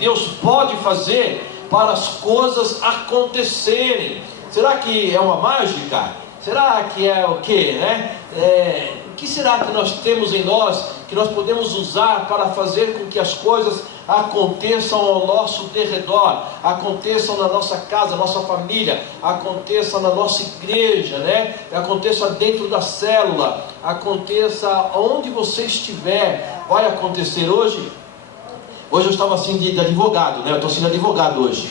Deus pode fazer para as coisas acontecerem. Será que é uma mágica? Será que é o quê, né? O que será que nós temos em nós, que nós podemos usar para fazer com que as coisas aconteçam ao nosso derredor, aconteçam na nossa casa, nossa família, aconteça na nossa igreja, né? Aconteça dentro da célula, aconteça onde você estiver, vai acontecer hoje. Hoje eu estava assim de advogado, né? Eu estou sendo advogado hoje,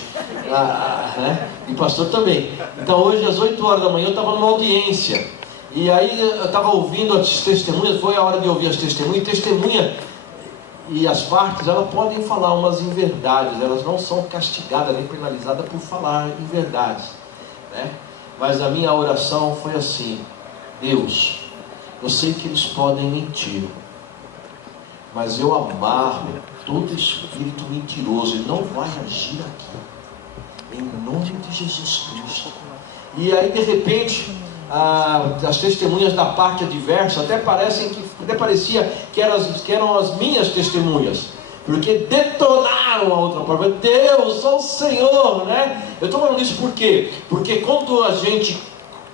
né? E pastor também. Então hoje às 8 horas da manhã eu estava numa audiência, e aí eu estava ouvindo as testemunhas. Foi a hora de ouvir as testemunhas. Testemunha e as partes, elas podem falar umas inverdades, elas não são castigadas nem penalizadas por falar inverdades, né? Mas a minha oração foi assim: Deus, eu sei que eles podem mentir, mas eu amarro todo espírito mentiroso, ele não vai agir aqui, em nome de Jesus Cristo. E aí de repente as testemunhas da parte adversa até parecia que eram as minhas testemunhas, porque detonaram a outra parte. Deus, ó Senhor, né? Eu estou falando isso por quê? Porque quando a gente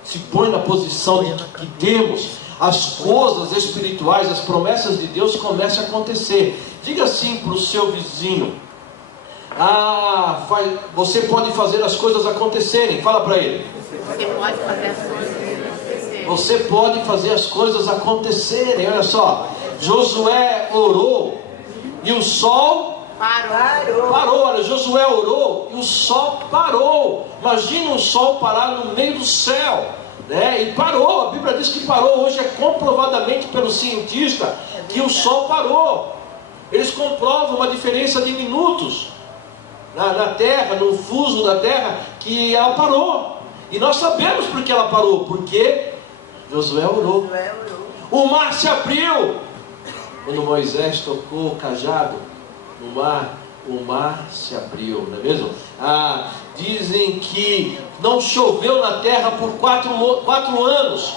se põe na posição de que temos, as coisas espirituais, as promessas de Deus começam a acontecer. Diga assim para o seu vizinho: você pode fazer as coisas acontecerem. Fala para ele: você pode fazer as coisas acontecerem. Você pode fazer as coisas acontecerem. Olha só, Josué orou e o sol parou. Olha, Josué orou e o sol parou. Imagina um sol parar no meio do céu, né? E parou. A Bíblia diz que parou. Hoje é comprovadamente pelo cientista que o sol parou. Eles comprovam uma diferença de minutos na Terra, no fuso da Terra, que ela parou. E nós sabemos por que ela parou, porque Josué orou. O mar se abriu. Quando Moisés tocou o cajado no mar, o mar se abriu, não é mesmo? Dizem que não choveu na terra por 4 anos,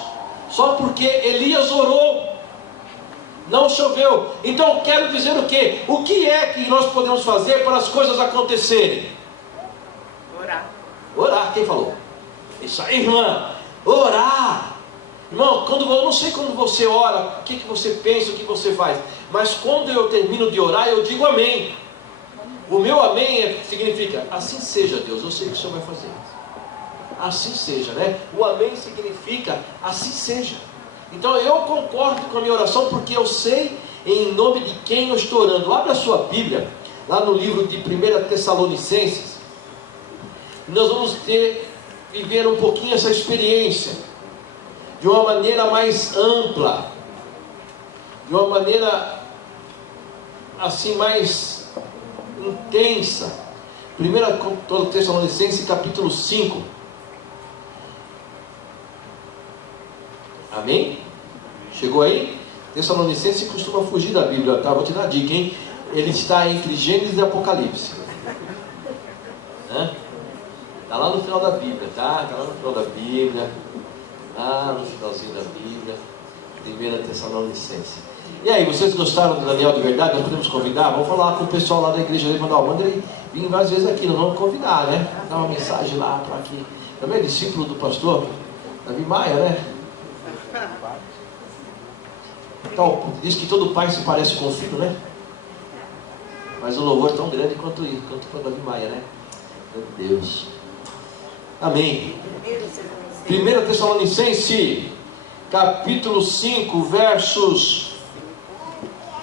só porque Elias orou. Não choveu. Então quero dizer o quê? O que é que nós podemos fazer para as coisas acontecerem? Orar. Quem falou? Isso aí, irmã. Orar. Irmão, eu não sei quando você ora, o que você pensa, o que você faz, mas quando eu termino de orar, eu digo amém. O meu amém significa: assim seja, Deus, eu sei que o Senhor vai fazer. Assim seja, né? O amém significa: assim seja. Então eu concordo com a minha oração, porque eu sei em nome de quem eu estou orando. Abra a sua Bíblia, lá no livro de 1 Tessalonicenses. Nós vamos viver um pouquinho essa experiência, de uma maneira mais ampla, de uma maneira assim mais intensa. 1 Tessalonicenses capítulo 5. Amém? Chegou aí? Tessalonicenses costuma fugir da Bíblia, tá? Vou te dar a dica, hein? Ele está entre Gênesis e Apocalipse. Está lá no final da Bíblia, tá? Está lá no final da Bíblia. Lá no finalzinho da Bíblia. 1 Tessalonicenses. E aí, vocês gostaram do Daniel de verdade? Nós podemos convidar? Vamos falar com o pessoal lá da igreja de Mandar. Manda ele vir várias vezes aqui, nós vamos convidar, né? Dar uma mensagem lá para aqui. Também é discípulo do pastor Davi Maia, né? Então, diz que todo pai se parece com o filho, né? Mas o louvor é tão grande quanto o Davi Maia, né? Meu Deus. Amém. 1 Tessalonicenses capítulo 5, versos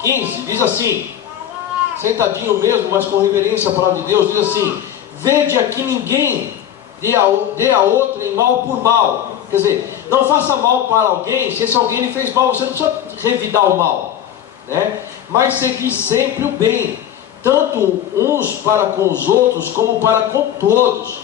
15, diz assim, sentadinho mesmo, mas com reverência à palavra de Deus, diz assim: vede aqui ninguém dê a outro em mal por mal. Quer dizer, não faça mal para alguém, se esse alguém lhe fez mal, você não precisa revidar o mal, né? Mas segui sempre o bem, tanto uns para com os outros, como para com todos.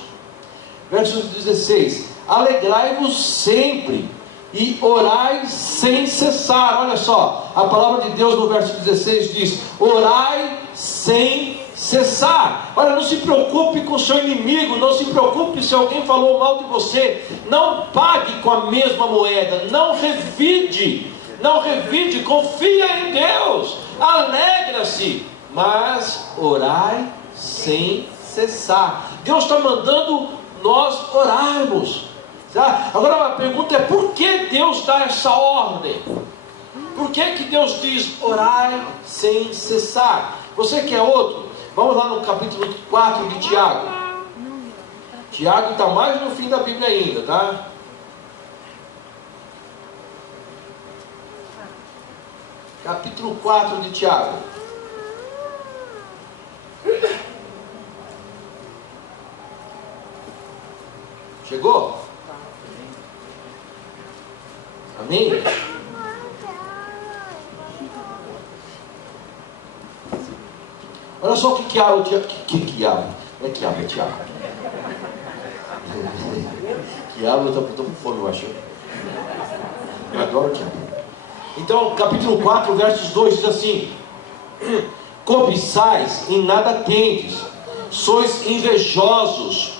Verso 16: alegrai-vos sempre e orai sem cessar. Olha só, a palavra de Deus no verso 16 diz: orai sem cessar. Olha, não se preocupe com o seu inimigo, não se preocupe se alguém falou mal de você, não pague com a mesma moeda, não revide, confia em Deus, alegra-se, mas orai sem cessar. Deus está mandando nós orarmos. Tá? Agora a pergunta é: por que Deus dá essa ordem? Por que Deus diz orai sem cessar? Você quer outro? Vamos lá no capítulo 4 de Tiago. Tiago está mais no fim da Bíblia ainda, tá? Capítulo 4 de Tiago. Chegou? Amém? Olha só o que há. Não é quiabo, é Tiago. Quiabo, eu estou com fome, eu acho. Eu adoro quiabo. Então, capítulo 4, versos 2 diz assim: cobiçais e nada tendes, sois invejosos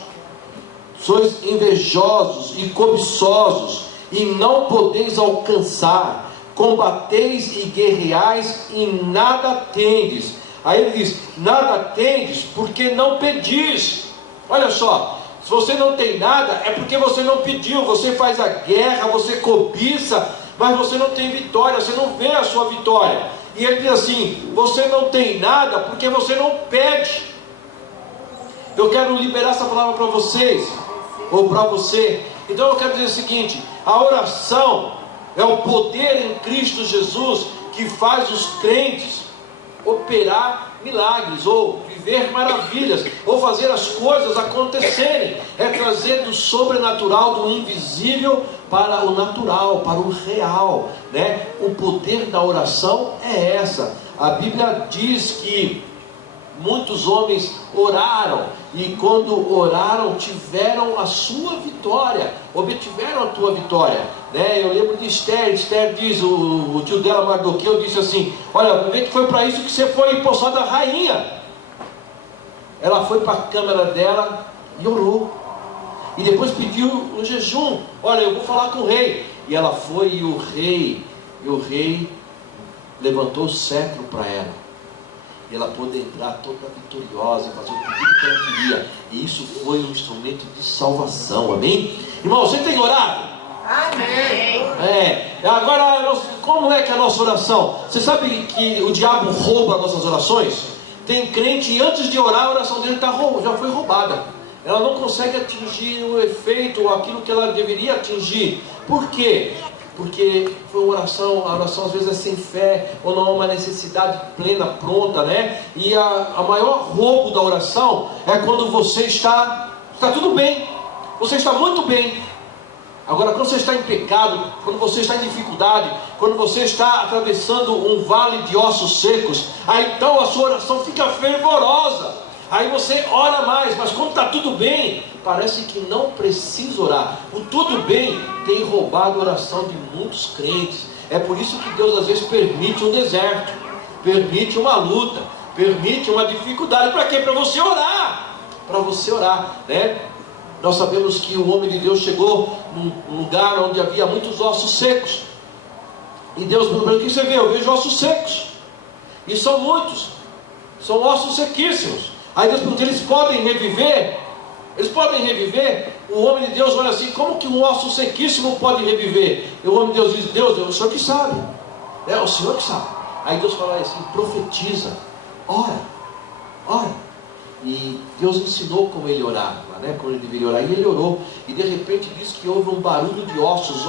e cobiçosos, e não podeis alcançar, combateis e guerreais e nada tendes. Aí ele diz: nada tendes porque não pedis. Olha só, se você não tem nada, é porque você não pediu. Você faz a guerra, você cobiça, mas você não tem vitória, você não vê a sua vitória. E ele diz assim: você não tem nada porque você não pede. Eu quero liberar essa palavra para vocês, ou para você. Então eu quero dizer o seguinte: a oração é o poder em Cristo Jesus que faz os crentes operar milagres, ou viver maravilhas, ou fazer as coisas acontecerem. É trazer do sobrenatural, do invisível para o natural, para o real, né? O poder da oração é essa. A Bíblia diz que muitos homens oraram, e quando oraram tiveram a sua vitória, obtiveram a tua vitória, né? Eu lembro de Esther. Esther diz, o tio dela Mardoqueu disse assim: olha, vê que foi para isso que você foi possada rainha. Ela foi para a câmara dela e orou, e depois pediu um jejum: olha, eu vou falar com o rei. E ela foi, e o rei levantou o cetro para ela, e ela pôde entrar toda vitoriosa, fazer o pedido que ela queria. E isso foi um instrumento de salvação. Amém? Irmão, você tem orado? Amém. Agora, como é que é a nossa oração? Você sabe que o diabo rouba nossas orações? Tem crente, antes de orar, a oração dele já foi roubada. Ela não consegue atingir o efeito, aquilo que ela deveria atingir. Por quê? Porque foi a oração às vezes é sem fé, ou não há uma necessidade plena, pronta, né? E a maior roubo da oração é quando você está tudo bem, você está muito bem. Agora, quando você está em pecado, quando você está em dificuldade, quando você está atravessando um vale de ossos secos, aí então a sua oração fica fervorosa. Aí você ora mais, mas quando está tudo bem, parece que não precisa orar. O tudo bem tem roubado a oração de muitos crentes. É por isso que Deus às vezes permite um deserto, permite uma luta, permite uma dificuldade. Para quê? Para você orar. Para você orar, né? Nós sabemos que o homem de Deus chegou num lugar onde havia muitos ossos secos. E Deus perguntou: o que você vê? Eu vejo ossos secos. E são muitos. São ossos sequíssimos. Aí Deus perguntou: eles podem reviver? Eles podem reviver? O homem de Deus olha assim: como que um osso sequíssimo pode reviver? E o homem de Deus diz: Deus, é o Senhor que sabe. É o Senhor que sabe. Aí Deus fala assim: profetiza, ora. E Deus ensinou como ele orava, né? Como ele deveria orar. E ele orou. E de repente diz que houve um barulho de ossos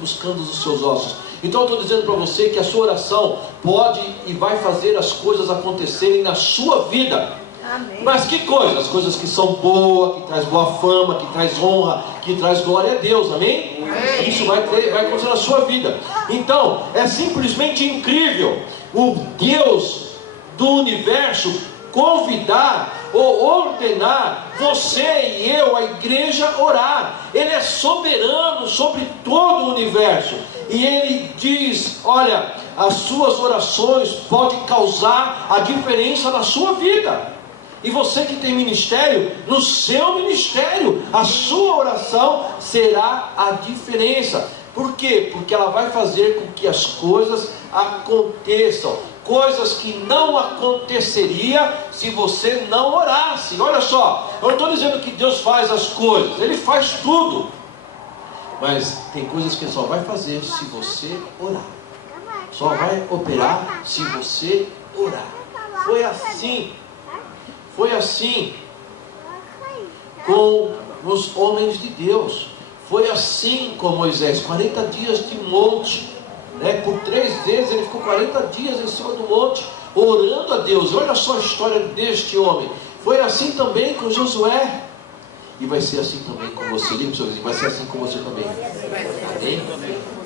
buscando os seus ossos. Então eu estou dizendo para você que a sua oração pode e vai fazer as coisas acontecerem na sua vida. Amém. Mas que coisas? As coisas que são boas, que traz boa fama, que traz honra, que traz glória a Deus, amém? Amém. Isso vai acontecer na sua vida. Então, é simplesmente incrível o Deus do universo convidar ou ordenar você e eu, a igreja, orar. Ele é soberano sobre todo o universo. E ele diz: olha, as suas orações podem causar a diferença na sua vida. E você que tem ministério, no seu ministério, a sua oração será a diferença. Por quê? Porque ela vai fazer com que as coisas aconteçam. coisas que não aconteceria se você não orasse. Olha só, eu não estou dizendo que Deus faz as coisas, Ele faz tudo, mas tem coisas que Ele só vai fazer se você orar, só vai operar se você orar. Foi assim com os homens de Deus, foi assim com Moisés, 40 dias de monte, né? Por 3 vezes ele ficou 40 dias em cima do monte, orando a Deus. Olha só a história deste homem. Foi assim também com Josué, e vai ser assim também com você. Diga para o seu vizinho, vai ser assim com você também. Amém?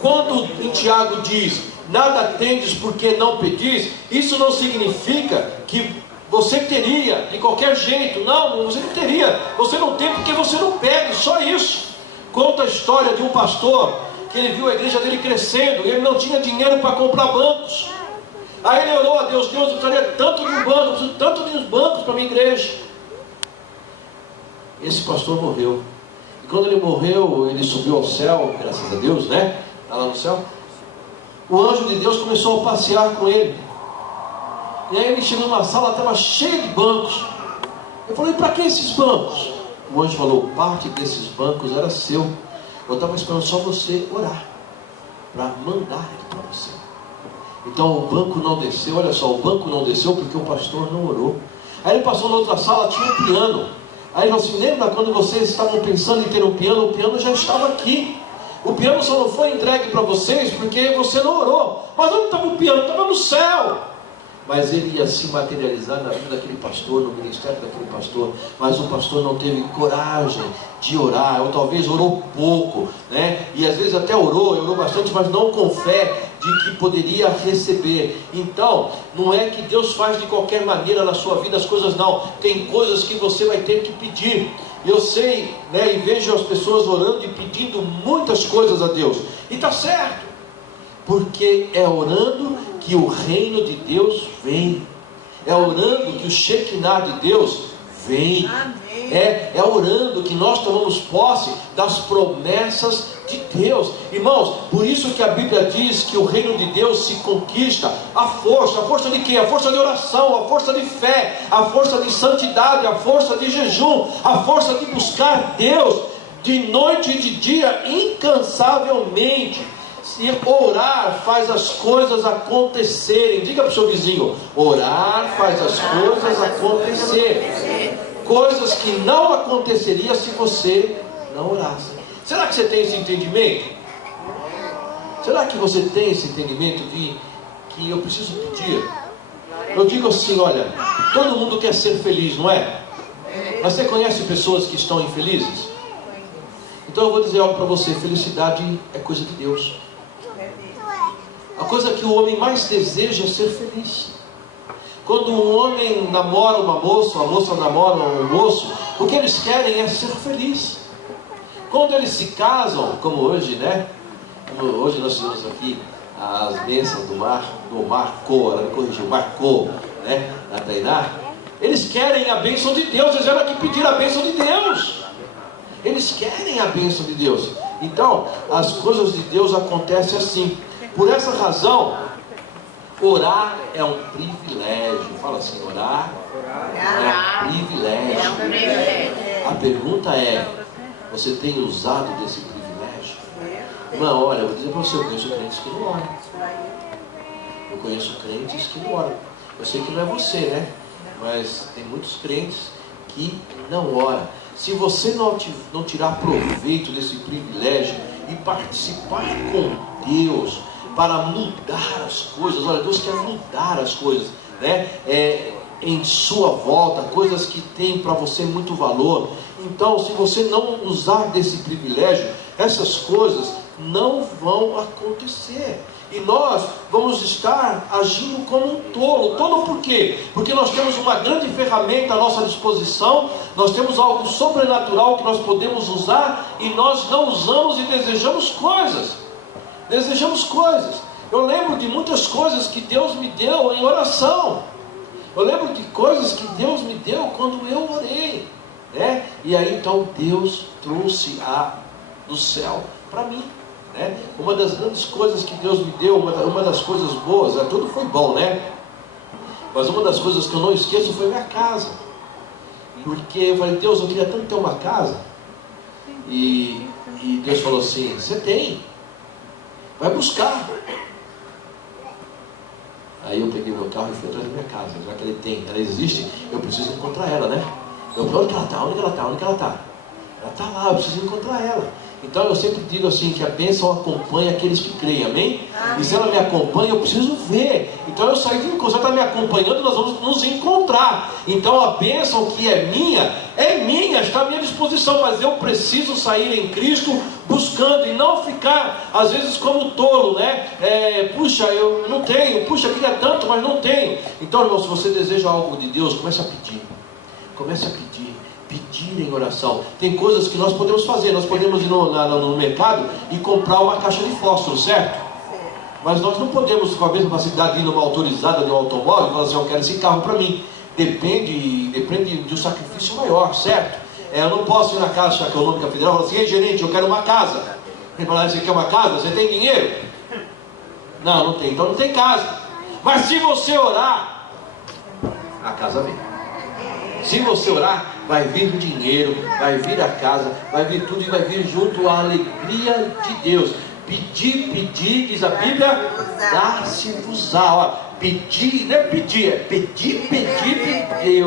Quando em Tiago diz, nada tendes porque não pedis, isso não significa que você teria de qualquer jeito. Não, você não teria. Você não tem porque você não pede, só isso. Conta a história de um pastor que ele viu a igreja dele crescendo e ele não tinha dinheiro para comprar bancos. Aí ele orou a Deus: Deus, eu precisaria tanto de um banco, eu preciso tanto de uns bancos para a minha igreja. Esse pastor morreu. E quando ele morreu, ele subiu ao céu, graças a Deus, né? Está lá no céu. O anjo de Deus começou a passear com ele. E aí ele chegou numa sala, estava cheia de bancos. Eu falei: para que esses bancos? O anjo falou: parte desses bancos era seu. Eu estava esperando só você orar para mandar ele para você. Então o banco não desceu. Olha só, o banco não desceu porque o pastor não orou. Aí ele passou na outra sala, tinha um piano. Aí ele falou assim: lembra quando vocês estavam pensando em ter um piano? O piano já estava aqui. O piano só não foi entregue para vocês porque você não orou. Mas onde estava o piano? Estava no céu. Mas ele ia se materializar na vida daquele pastor, no ministério daquele pastor. Mas o pastor não teve coragem de orar, ou talvez orou pouco, né? E às vezes até orou bastante, mas não com fé de que poderia receber. Então, não é que Deus faz de qualquer maneira na sua vida as coisas, não. Tem coisas que você vai ter que pedir. Eu sei, né, e vejo as pessoas orando e pedindo muitas coisas a Deus. E está certo, porque é orando que o reino de Deus vem. É orando que o Shekinah de Deus vem. É orando que nós tomamos posse das promessas de Deus. Irmãos, por isso que a Bíblia diz que o reino de Deus se conquista a força de quê? A força de oração, a força de fé, a força de santidade, a força de jejum, a força de buscar Deus de noite e de dia, incansavelmente. E orar faz as coisas acontecerem. Diga para o seu vizinho: orar faz as coisas acontecerem. Coisas que não aconteceriam se você não orasse. Será que você tem esse entendimento? Será que você tem esse entendimento de que eu preciso pedir? Eu digo assim: olha, todo mundo quer ser feliz, não é? Mas você conhece pessoas que estão infelizes? Então eu vou dizer algo para você: felicidade é coisa de Deus. A coisa que o homem mais deseja é ser feliz. Quando um homem namora uma moça, a moça namora um moço, o que eles querem é ser feliz. Quando eles se casam, como hoje, né? Hoje nós tivemos aqui as bênçãos do Marco, ela me corrigiu, Marco, né? A Tainá. Eles querem a bênção de Deus, eles vieram aqui pedir a bênção de Deus. Eles querem a bênção de Deus. Então, as coisas de Deus acontecem assim. Por essa razão, orar é um privilégio. Fala assim: orar é um privilégio. A pergunta é: você tem usado desse privilégio? Irmão, olha, eu vou dizer para você: eu conheço crentes que não oram. Eu conheço crentes que não oram. Eu sei que não é você, né? Mas tem muitos crentes que não oram. Se você não tirar proveito desse privilégio e participar com Deus para mudar as coisas, olha, Deus quer mudar as coisas, né? Em sua volta, coisas que têm para você muito valor. Então, se você não usar desse privilégio, essas coisas não vão acontecer. E nós vamos estar agindo como um tolo. Tolo por quê? Porque nós temos uma grande ferramenta à nossa disposição, nós temos algo sobrenatural que nós podemos usar, e nós não usamos e desejamos coisas. Eu lembro de muitas coisas que Deus me deu em oração. Eu lembro de coisas que Deus me deu quando eu orei, né? E aí então Deus trouxe do céu para mim, né? Uma das grandes coisas que Deus me deu, uma das coisas boas, tudo foi bom, né? Mas uma das coisas que eu não esqueço foi minha casa. Porque eu falei, Deus, eu queria tanto ter uma casa. E Deus falou assim, você tem, vai buscar. Aí eu peguei meu carro e fui atrás da minha casa. Já que ele tem, ela existe, eu preciso encontrar ela, né? Eu falei, onde que ela está? Onde que ela está? Onde que ela está? Ela está lá, eu preciso encontrar ela. Então eu sempre digo assim, que a bênção acompanha aqueles que creem, amém? E se ela me acompanha, eu preciso ver. Então eu saí de mim, você está me acompanhando, nós vamos nos encontrar. Então a bênção que é minha, está à minha disposição. Mas eu preciso sair em Cristo buscando e não ficar, às vezes, como tolo, né? Puxa, eu não tenho, puxa, queria tanto, mas não tenho. Então, irmão, se você deseja algo de Deus, comece a pedir. Comece a pedir. Pedir em oração. Tem coisas que nós podemos fazer. Nós podemos ir no mercado e comprar uma caixa de fósforo, certo? Mas nós não podemos, com a mesma facilidade, ir numa autorizada de um automóvel e falar assim, eu quero esse carro para mim. Depende de um sacrifício maior, certo? Eu não posso ir na Caixa Econômica Federal e falar assim, ei, gerente, eu quero uma casa. Ele fala, você quer uma casa? Você tem dinheiro? Não tem. Então não tem casa. Mas se você orar, a casa vem. Se você orar, vai vir o dinheiro, vai vir a casa, vai vir tudo e vai vir junto a alegria de Deus. Pedir, diz a Bíblia, dá-se-vos-á. Pedir, não é pedir, é pedir.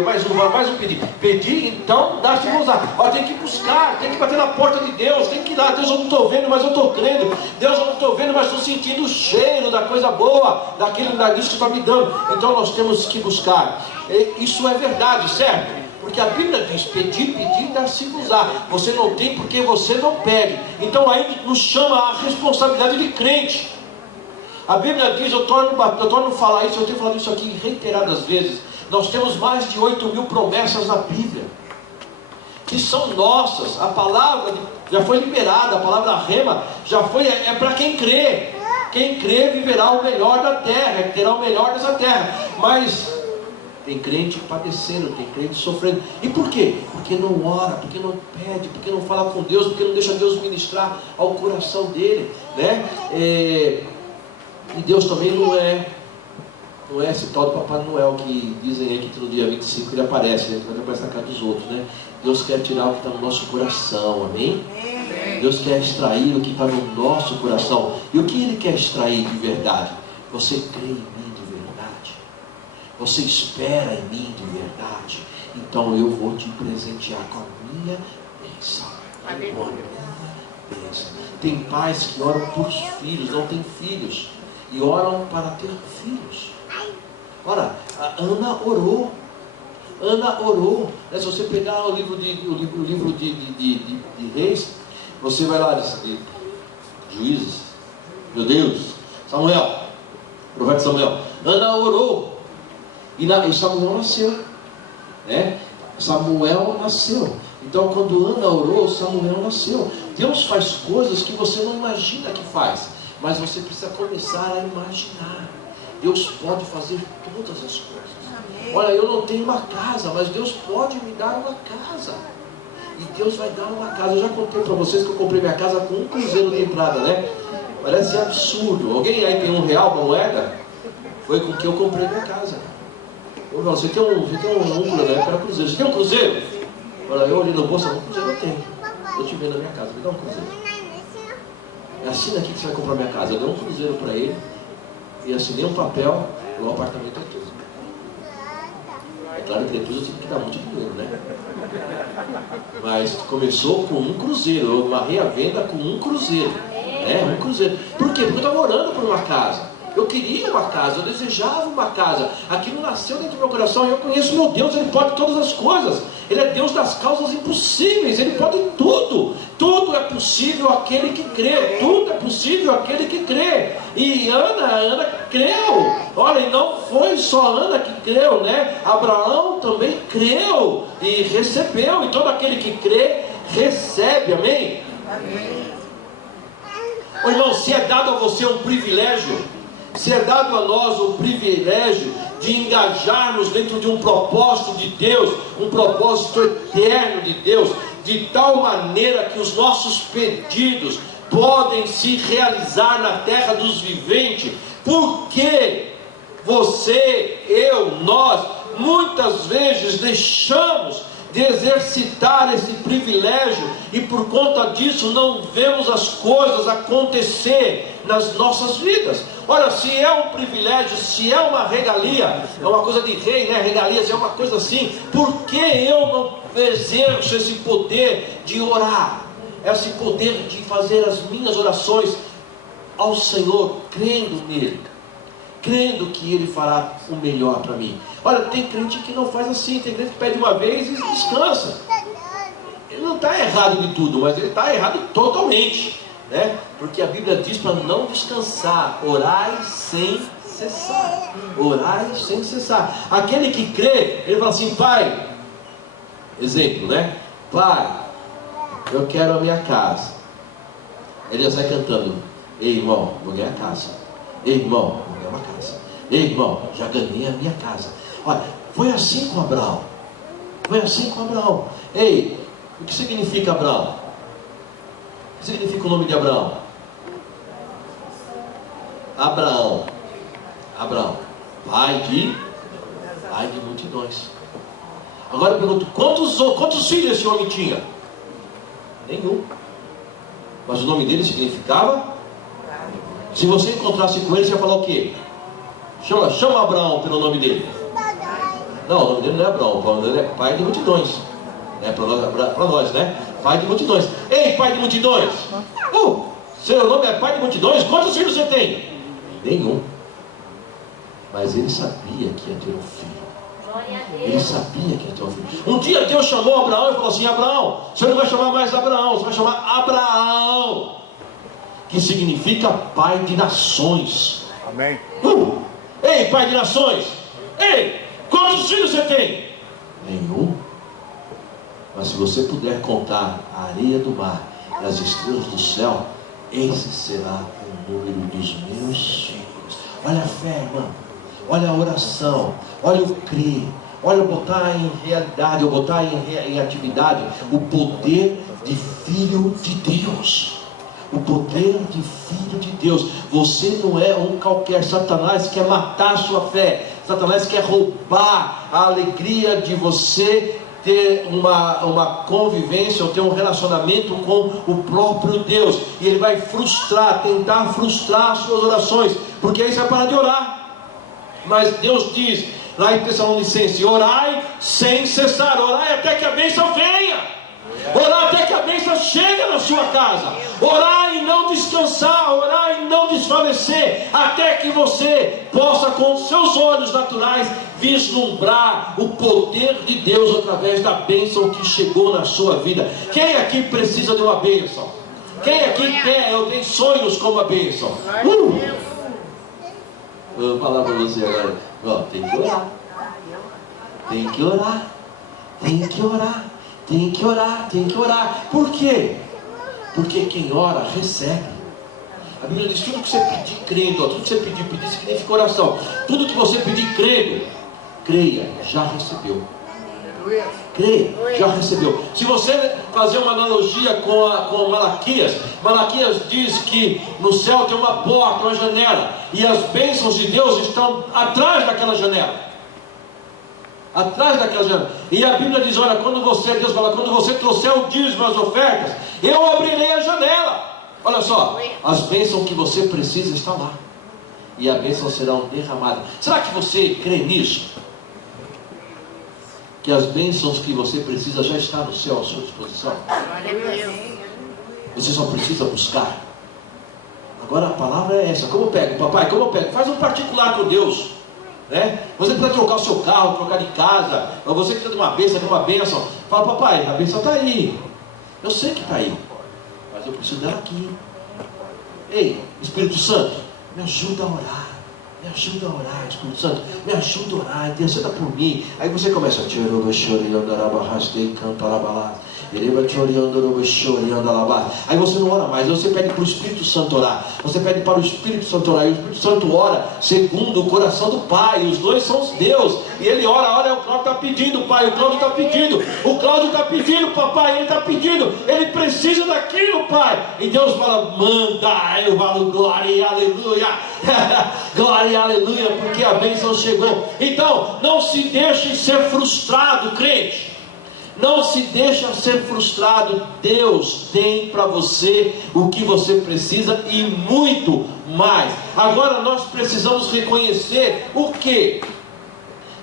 Mais um pedir. Pedir, então dá-se-vos-á. Tem que buscar, tem que bater na porta de Deus, tem que ir lá. Deus, eu não estou vendo, mas eu estou crendo. Deus, eu não estou vendo, mas estou sentindo o cheiro da coisa boa, disso que está me dando. Então nós temos que buscar. Isso é verdade, certo? Porque a Bíblia diz, pedir, dá-se-vos-á. Você não tem porque você não pede. Então aí nos chama a responsabilidade de crente. A Bíblia diz, eu torno a falar isso, eu tenho falado isso aqui reiteradas vezes. Nós temos mais de 8.000 promessas na Bíblia, que são nossas. A palavra já foi liberada, a palavra rema já foi, é para quem crê. Quem crê viverá o melhor da terra, terá o melhor dessa terra. Mas tem crente padecendo, tem crente sofrendo. E por quê? Porque não ora, porque não pede, porque não fala com Deus, porque não deixa Deus ministrar ao coração dele, né? E Deus também não é esse tal de Papai Noel que dizem aí que no dia 25 ele aparece, né? Ele aparece na casa dos outros, né? Deus quer tirar o que está no nosso coração, amém? Deus quer extrair o que está no nosso coração. E o que Ele quer extrair de verdade? Você crê em mim de verdade? Você espera em mim de verdade? Então eu vou te presentear com a minha bênção. Com a minha bênção. Tem pais que oram por filhos, não tem filhos, e oram para ter filhos. Ora, a Ana orou. Se você pegar o livro de Reis, você vai lá, de Juízes, meu Deus, Samuel, profeta Samuel. Ana orou, e Samuel nasceu, né? Samuel nasceu. Então quando Ana orou, Samuel nasceu. Deus faz coisas que você não imagina que faz, mas você precisa começar a imaginar. Deus pode fazer todas as coisas. Olha, eu não tenho uma casa, mas Deus pode me dar uma casa. E Deus vai dar uma casa. Eu já contei para vocês que eu comprei minha casa com um cruzeiro de entrada, né? Parece absurdo. Alguém aí tem R$1 uma moeda? Foi com que eu comprei minha casa. Você tem um cruzeiro, né? Eu quero cruzeiro. Você tem um cruzeiro? Olha, eu olhei no bolso, um cruzeiro eu tenho. Eu te vendo na minha casa, me dá um cruzeiro. É assim aqui que você vai comprar minha casa. Eu dei um cruzeiro para ele e assinei um papel. O apartamento é tudo. É claro que depois eu tive que dar muito dinheiro, né? Mas começou com um cruzeiro. Eu marrei a venda com um cruzeiro. Um cruzeiro. Por quê? Porque eu estava orando por uma casa. Eu queria uma casa, eu desejava uma casa. Aquilo nasceu dentro do meu coração. E eu conheço meu Deus, Ele pode todas as coisas. Ele é Deus das causas impossíveis. Ele pode tudo. Tudo é possível àquele que crê. Tudo é possível àquele que crê. E Ana creu. Olha, e não foi só Ana que creu, né? Abraão também creu e recebeu. E todo aquele que crê, recebe. Amém? Amém. Ô, irmão, se é dado a você um privilégio, se é dado a nós o privilégio de engajarmos dentro de um propósito de Deus, um propósito eterno de Deus, de tal maneira que os nossos pedidos podem se realizar na terra dos viventes. Por quê? você, eu, nós, muitas vezes deixamos de exercitar esse privilégio e por conta disso não vemos as coisas acontecer nas nossas vidas. Olha, se é um privilégio, se é uma regalia, é uma coisa de rei, né? Regalias é uma coisa assim, por que eu não exerço esse poder de orar, esse poder de fazer as minhas orações ao Senhor, crendo nele, crendo que Ele fará o melhor para mim? Olha, tem crente que não faz assim, tem crente que pede uma vez e descansa. Ele não está errado de tudo, mas ele está errado totalmente, né? Porque a Bíblia diz para não descansar, orai sem cessar, orai sem cessar. Aquele que crê, ele fala assim: Pai, exemplo, né? Pai, eu quero a minha casa. Ele já sai cantando: ei, irmão, vou ganhar a casa. Ei, irmão, vou ganhar uma casa. Ei, irmão, já ganhei a minha casa. Olha, foi assim com Abraão. Foi assim com Abraão. Ei, o que significa Abraão? O que significa o nome de Abraão? Abraão, pai de multidões. Agora eu pergunto: quantos filhos esse homem tinha? Nenhum. Mas o nome dele significava? Se você encontrasse com ele, você ia falar o quê? Chama Abraão pelo nome dele. Não, o nome dele não é Abraão, o nome dele é pai de multidões. É para nós, né? Pai de multidões. Ei, pai de multidões! Seu nome é pai de multidões? Quantos filhos você tem? Nenhum. Mas ele sabia que ia ter um filho. Ele sabia que ia ter um filho. Um dia Deus chamou Abraão e falou assim: Abraão, você não vai chamar mais Abraão, você vai chamar Abraão, que significa pai de nações. Amém. Ei, pai de nações! Ei, quantos filhos você tem? Nenhum. Mas se você puder contar a areia do mar e as estrelas do céu, esse será o número dos meus filhos. Olha a fé, irmão. Olha a oração. Olha o crer. Olha o botar em realidade, ou botar em atividade o poder de filho de Deus. O poder de filho de Deus. Você não é um qualquer. Satanás quer matar a sua fé. Satanás quer roubar a alegria de você ter uma convivência, ou ter um relacionamento com o próprio Deus. E ele vai tentar frustrar as suas orações, porque aí você vai parar de orar. Mas Deus diz lá em Tessalonicenses: orai sem cessar, orai até que a bênção venha. Orar até que a bênção chega na sua casa. Orar e não descansar, orar e não desfalecer, até que você possa com os seus olhos naturais vislumbrar o poder de Deus através da bênção que chegou na sua vida. Quem aqui precisa de uma bênção? Quem aqui quer, eu tenho sonhos com uma bênção? Vou falar para você agora. Tem que orar. Tem que orar. Tem que orar. Tem que orar, tem que orar. Por quê? Porque quem ora recebe. A Bíblia diz: tudo que você pedir crendo, tudo que você pedir significa oração. Tudo que você pedir crendo, creia, já recebeu. Creia, já recebeu. Se você fazer uma analogia com Malaquias, Malaquias diz que no céu tem uma porta, uma janela, e as bênçãos de Deus estão atrás daquela janela. Atrás daquela janela. E a Bíblia diz: olha, Deus fala, quando você trouxer o dízimo, as ofertas, eu abrirei a janela. Olha só, as bênçãos que você precisa estão lá, e a bênção serão derramadas. Será que você crê nisso? Que as bênçãos que você precisa já estão no céu à sua disposição? Você só precisa buscar. Agora a palavra é essa: como eu pego, papai, como eu pego? Faz um particular com Deus. Né? Você precisa trocar o seu carro, trocar de casa, ou você precisa de uma bênção, fala: papai, a bênção está aí, eu sei que está aí, mas eu preciso dela aqui. Ei, Espírito Santo, me ajuda a orar, me ajuda a orar, Espírito Santo, me ajuda a orar, interceda por mim. Aí você começa: aí você não ora mais, você pede para o Espírito Santo orar, você pede para o Espírito Santo orar, e o Espírito Santo ora segundo o coração do Pai. Os dois são os Deus, e ele ora, o Cláudio está pedindo, pai, o Cláudio está pedindo, papai, ele está pedindo, ele ele precisa daquilo, Pai. E Deus fala, manda. Eu falo, glória e aleluia. Glória e aleluia, porque a bênção chegou. Então, não se deixe ser frustrado, crente. Não se deixa ser frustrado. Deus tem para você o que você precisa e muito mais. Agora nós precisamos reconhecer o quê?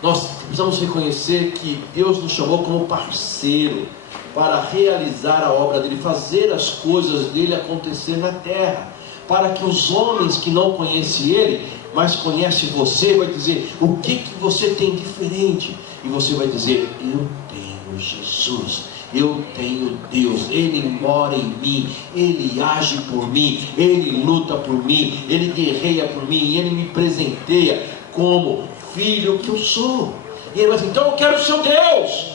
Nós precisamos reconhecer que Deus nos chamou como parceiro para realizar a obra dele, fazer as coisas dele acontecer na terra, para que os homens que não conhecem ele, mas conhecem você, vai dizer, o que você tem diferente? E você vai dizer, eu tenho Jesus, eu tenho Deus, Ele mora em mim, Ele age por mim, Ele luta por mim, Ele guerreia por mim, Ele me presenteia como filho que eu sou. E ele vai dizer, então eu quero o seu Deus.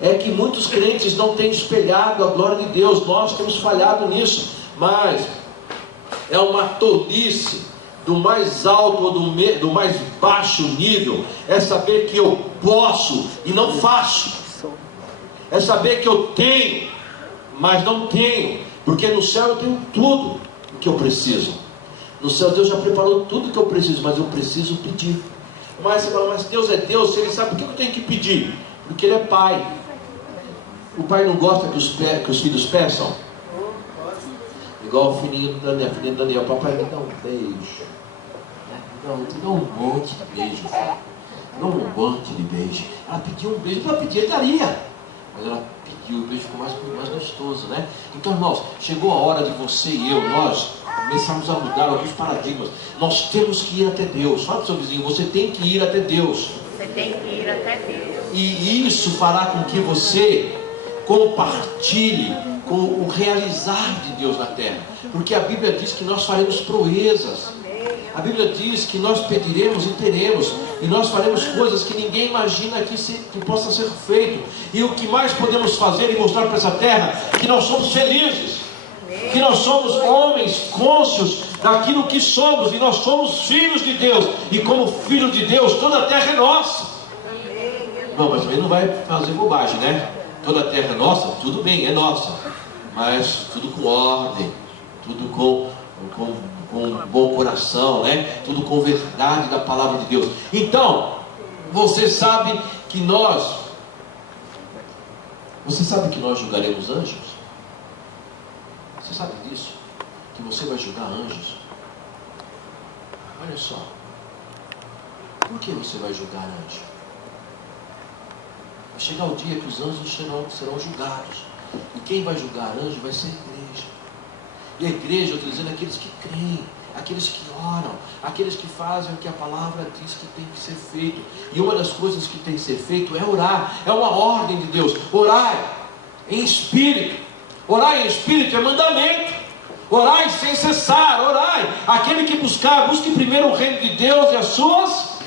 É que muitos crentes não têm espelhado a glória de Deus, nós temos falhado nisso, mas é uma tolice do mais alto ou do mais baixo nível, é saber que eu posso e não faço, é saber que eu tenho, mas não tenho, porque no céu eu tenho tudo o que eu preciso. No céu Deus já preparou tudo o que eu preciso, mas eu preciso pedir. Mas você fala, mas Deus é Deus, se Ele sabe por que eu tenho que pedir? Porque Ele é Pai. O pai não gosta que os filhos peçam? Igual o filhinho do Daniel, filhinho do Daniel, papai me dá um beijo. Me dá um monte de beijo, filho. Dá um monte de beijo. Ela pediu um beijo, ela pedia, ele daria. Mas ela pediu, o beijo ficou mais gostoso, né? Então, irmãos, chegou a hora de você e eu, nós começarmos a mudar alguns paradigmas. Nós temos que ir até Deus. Fala para o seu vizinho, você tem que ir até Deus. Você tem que ir até Deus. E isso fará com que você compartilhe com o realizar de Deus na terra, porque a Bíblia diz que nós faremos proezas. A Bíblia diz que nós pediremos e teremos, e nós faremos coisas que ninguém imagina que possa ser feito. E o que mais podemos fazer e mostrar para essa terra, que nós somos felizes, que nós somos homens cônscios daquilo que somos, e nós somos filhos de Deus, e como filho de Deus, toda a terra é nossa. Não, mas também não vai fazer bobagem, né? Toda a terra é nossa, tudo bem, é nossa, mas tudo com ordem, tudo com bom coração, né? Tudo com verdade da palavra de Deus. Então, você sabe que nós julgaremos anjos? Você sabe disso? Que você vai julgar anjos? Olha só, por que você vai julgar anjos? Vai chegar o dia que os anjos serão julgados. E quem vai julgar anjo vai ser a igreja. E a igreja, eu estou dizendo, aqueles que creem, aqueles que oram, aqueles que fazem o que a palavra diz que tem que ser feito. E uma das coisas que tem que ser feito é orar. É uma ordem de Deus. Orar em espírito. Orar em espírito é mandamento. Orai sem cessar. Orai. Aquele que busque primeiro o reino de Deus e as suas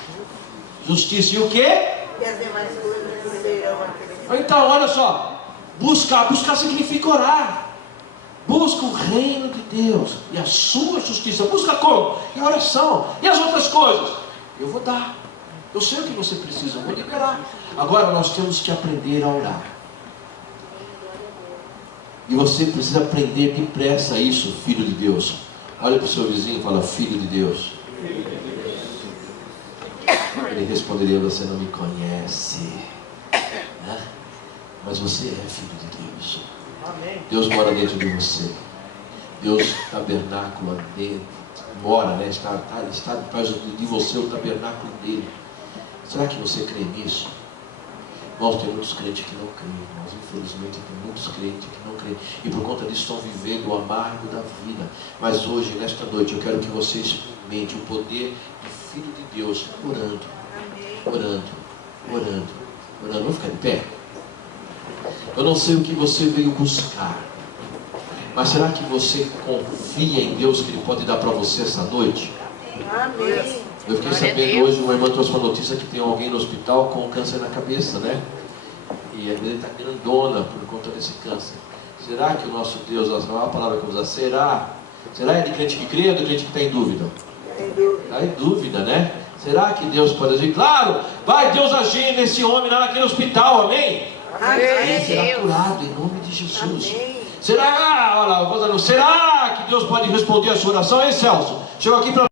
justiça. E o quê? E as demais coisas serão acrescentadas. Então, olha só, buscar significa orar. Busca o reino de Deus e a sua justiça. Busca como? Em oração. E as outras coisas? Eu vou dar. Eu sei o que você precisa, eu vou liberar. Agora nós temos que aprender a orar. E você precisa aprender depressa isso, filho de Deus. Olha para o seu vizinho e fala, filho de Deus. Ele responderia, você não me conhece, né? Mas você é filho de Deus. Deus mora dentro de você. Deus tabernáculo dentro, mora, né? Está de você o tabernáculo dele. Será que você crê nisso? Irmãos, tem muitos crentes que não creem, irmãos. Infelizmente tem muitos crentes que não creem. E por conta disso estão vivendo o amargo da vida. Mas hoje, nesta noite, eu quero que você experimente o poder do Filho de Deus orando. Orando. Vamos ficar de pé? Eu não sei o que você veio buscar, mas será que você confia em Deus que Ele pode dar para você essa noite? Amém. Eu fiquei sabendo hoje, uma irmã trouxe uma notícia que tem alguém no hospital com câncer na cabeça, né? E a dele está grandona por conta desse câncer. Será que o nosso Deus, a palavra que eu vou usar, será ele crente que crê ou do crente que está em dúvida? Está em dúvida, né? Será que Deus pode agir? Claro, vai Deus agir nesse homem lá naquele hospital, amém? Amém. Será curado em nome de Jesus. Amém. Será, olha lá, será que Deus pode responder a sua oração, hein, Celso? Chegou aqui para